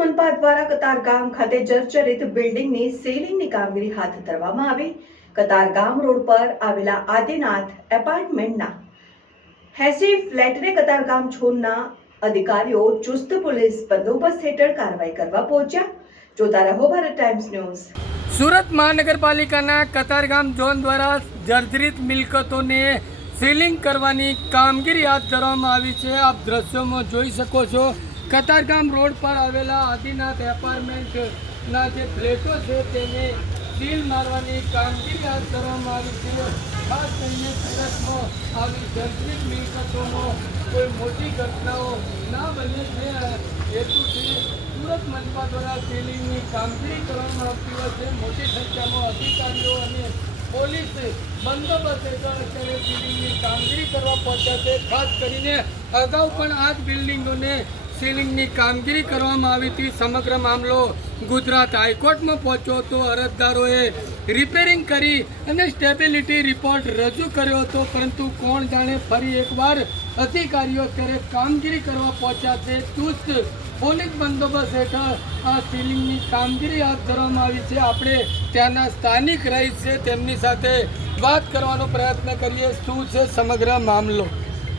મનપા દ્વારા કતારગામ ખાતે જર્જરિત બિલ્ડિંગની સીલિંગની કામગીરી હાથ ધરવામાં આવી। કતારગામ રોડ પર આવેલા આદિનાથ એપાર્ટમેન્ટના 80 ફ્લેટને કતારગામ ઝોનના અધિકારીઓ ચુસ્ત પોલીસ બંદોબસ્ત હેઠળ કાર્યવાહી કરવા પહોંચ્યા। જોતા રહો ભારત ટાઈમ્સ ન્યૂઝ। સુરત મહાનગરપાલિકાના કતારગામ ઝોન દ્વારા જર્જરિત મિલકતોને સીલિંગ કરવાની કામગીરી હાથ ધરવામાં આવી છે। આપ દ્રશ્યોમાં જોઈ શકો છો, કતારગામ રોડ પર આવેલા આદિનાથ એપાર્ટમેન્ટના જે ફ્લેટો છે તેને સીલ મારવાની કામગીરી હાથ ધરવામાં આવી છે। ખાસ કરીને સુરતમાં આવી જર્જરિત મિલકતોમાં કોઈ મોટી ઘટનાઓ ના બને છે હેતુથી સુરત મનપા દ્વારા સીલિંગની કામગીરી કરવામાં આવતી હોય છે। મોટી સંખ્યામાં અધિકારીઓ અને પોલીસ બંદોબસ્ત હેઠળ અત્યારે સીલિંગની કામગીરી કરવા પહોંચ્યા છે। ખાસ કરીને અગાઉ પણ આ જ બિલ્ડિંગોને સીલિંગની કામગીરી કરવામાં આવી હતી। સમગ્ર મામલો ગુજરાત હાઈકોર્ટમાં પહોંચ્યો હતો। અરજદારોએ રિપેરિંગ કરી અને સ્ટેબિલિટી રિપોર્ટ રજૂ કર્યો હતો, પરંતુ કોણ જાણે ફરી એકવાર અધિકારીઓ અત્યારે કામગીરી કરવા પહોંચ્યા છે। ચુસ્ત પોલીસ બંદોબસ્ત હેઠળ આ સીલિંગની કામગીરી હાથ ધરવામાં આવી છે। આપણે ત્યાંના સ્થાનિક રહીશ છે, તેમની સાથે વાત કરવાનો પ્રયત્ન કરીએ। શું છે સમગ્ર મામલો?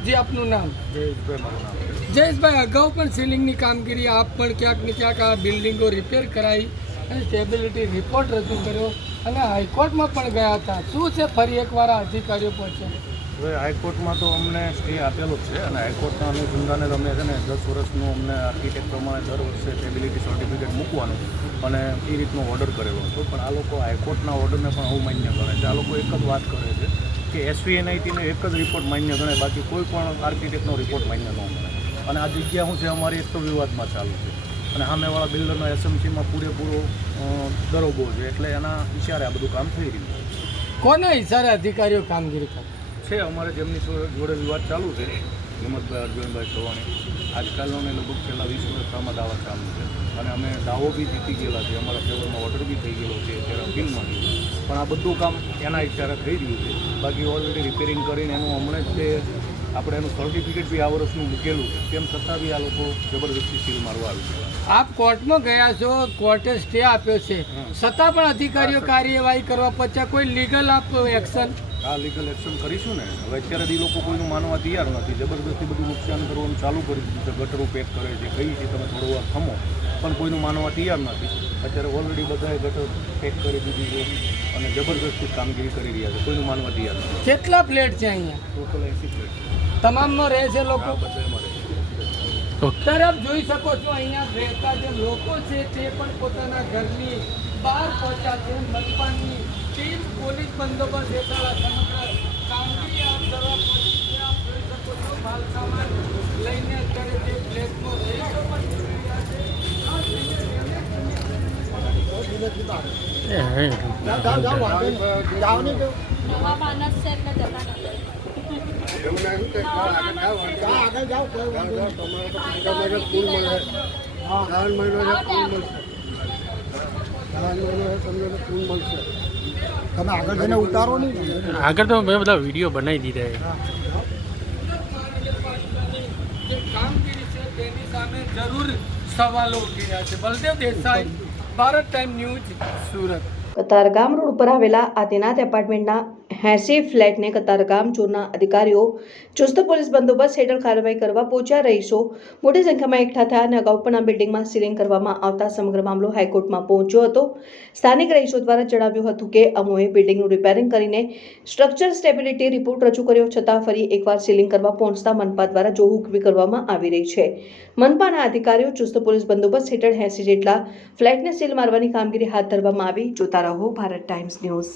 જી, આપનું નામ? જયેશભાઈ મારું નામ છે। જયેશભાઈ, અગાઉ પણ સીલિંગની કામગીરી આપ પણ ક્યાંક ને ક્યાંક આ બિલ્ડિંગો રિપેર કરાવી અને સ્ટેબિલિટી રિપોર્ટ રજૂ કર્યો અને હાઈકોર્ટમાં પણ ગયા હતા। શું છે ફરી એકવાર આ અધિકારીઓ પહોંચ્યા? હવે હાઈકોર્ટમાં તો અમને સ્ટે આપેલો જ છે અને હાઈકોર્ટના અનુસંધાને અમે છે ને 10 વર્ષનું અમને આર્કિટેક્ટ પ્રમાણે દર વર્ષે સ્ટેબિલિટી સર્ટિફિકેટ મૂકવાનું અને એ રીતનો ઓર્ડર કરેલો હતો, પણ આ લોકો હાઈકોર્ટના ઓર્ડરને પણ અવમાન્ય ગણે છે। આ લોકો એક જ વાત કરે છે કે SVNITનો એક જ રિપોર્ટ માન્ય ગણે, બાકી કોઈ પણ આર્કિટેક્ટનો રિપોર્ટ માન્ય ન ગણે। અને આ જગ્યા શું છે, અમારી એક તો વિવાદમાં ચાલુ છે અને સામેવાળા બિલ્ડરનો એસએમસીમાં પૂરેપૂરો દરોગો છે, એટલે એના ઇશારે આ બધું કામ થઈ રહ્યું છે। કોના ઇશારે અધિકારીઓ કામગીરી કરે છે અમારે જેમની જોડે વિવાદ ચાલુ છે, હિંમતભાઈ અર્જુનભાઈ ચૌહાણી, આજકાલનો ને લગભગ છેલ્લા 20 વર્ષ આમાં દાવા ચાલુ છે અને અમે દાવો બી જીતી ગયેલા છે, અમારા ફેવરમાં ઓર્ડર બી થઈ ગયેલો છે, અત્યારે અપીલમાં ગયું, પણ આ બધું કામ એના ઇશારે થઈ રહ્યું છે। બાકી ઓલરેડી રિપેરિંગ કરીને એનું હમણાં જ તે આપણે એનું સર્ટિફિકેટ બી આ વર્ષનું મૂકેલું છે, તેમ છતાં બી આ લોકો જબરદસ્તી સીલ મારવા આવી ગયા। આપ કોર્ટમાં ગયા છો, કોર્ટે સ્ટે આપ્યો છે, છતાં પણ અધિકારીઓ કાર્યવાહી કરવા પહોંચ્યા। કોઈ લીગલ આપ એક્શન? આ લીગલ એક્શન કરીશું ને। હવે અત્યારે બી લોકો કોઈનું માનવા તૈયાર નથી, જબરદસ્તી બધું નુકસાન કરવાનું ચાલુ કરી દીધું છે, ગટરો પેક કરે છે, કહી છે તમે થોડો વાર થમો, પણ કોઈનું માનવા તૈયાર નથી। અત્યારે ઓલરેડી બધાએ ગટર પેક કરી દીધી છે અને જબરદસ્તી કામગીરી કરી રહ્યા છે, કોઈનું માનવા તૈયાર નથી। કેટલા ફ્લેટ છે અહીંયા? ટોટલ 80 ફ્લેટ તમામમાં રહે છે લોકો? બધામાં રહે છે। ત્યારે આપ જોઈ શકો છો, અહીંયા રહેતા જે લોકો છે તે પણ પોતાના ઘરની બહાર પહોંચ્યા છે। મનપાની ટીમ પોલીસ બંદોબસ્ત હેઠળ સમગ્ર કામગીરી હાથ ધરવા પહોંચી છે। આપ જોઈ શકો છો, માલ સામાન લઈને અત્યારે તે ફ્લેટમાં રહીશો પણ જોઈ રહ્યા છે। આ નવા માણસ છે એટલે જતા નથી। તમે આગળ જઈને ઉતારો નહીં, આગળ તો મેં બધા વિડીયો બનાવી દીધા જે કામગીરી છે તેની સામે જરૂર સવાલો ઉઠી રહ્યા છે। Baldev Desai, Bharat time news, Surat. Katargam road પર આવેલા આદિનાથ એપાર્ટમેન્ટના 80 ફ્લેટને કતારગામ ઝોનના અધિકારીઓ ચુસ્ત પોલીસ બંદોબસ્ત હેઠળ કાર્યવાહી કરવા પહોંચ્યા। રહીશો મોટી સંખ્યામાં એકઠા થયા અને અગાઉ પણ આ બિલ્ડિંગમાં સીલિંગ કરવામાં આવતા સમગ્ર મામલો હાઈકોર્ટમાં પહોંચ્યો હતો। સ્થાનિક રહીશો દ્વારા જણાવ્યું હતું કે અમોએ બિલ્ડિંગનું રિપેરિંગ કરીને સ્ટ્રક્ચર સ્ટેબિલિટી રિપોર્ટ રજૂ કર્યો, છતાં ફરી એકવાર સીલિંગ કરવા પહોંચતા મનપા દ્વારા જોહુકમી કરવામાં આવી રહી છે। મનપાના અધિકારીઓ ચુસ્ત પોલીસ બંદોબસ્ત હેઠળ 80 જેટલા ફ્લેટને સીલ મારવાની કામગીરી હાથ ધરવામાં આવી। જોતા રહો ભારત ટાઈમ્સ ન્યૂઝ।